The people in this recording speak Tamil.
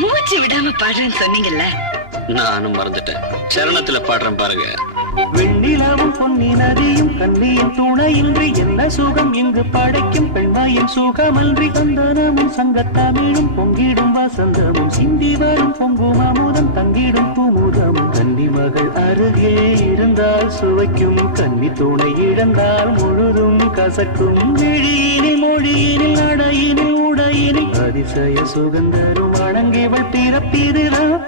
மூச்சு விடாம பாடுறேன்னு சொன்னீங்கல்ல, நானும் மறந்துட்டேன். சரணத்துல பாடுறேன் பாருங்க. வெண்ணிலாவும் பொன்னி நதியும் கண்ணியின் துணையின்றி என்ன சுகம் இங்கு படைக்கும் பெண்மாயின் சுகமன்றி சந்தனமும் சங்கத்தமிழும் பொங்கிடும் வசந்தமும் சிந்தி வரும் பொங்கும் அமுதம் தங்கிடும் குமுதமும் கன்னி மகள் அருகே இருந்தால் சுவைக்கும் கன்னி துணை இழந்தால் முழுதும் கசக்கும் விழியினில் மொழியினில் நடையினில் உடையினில் அதிசய சுகந்தரும் அணங்கிவள் பிறப்பிதுதான்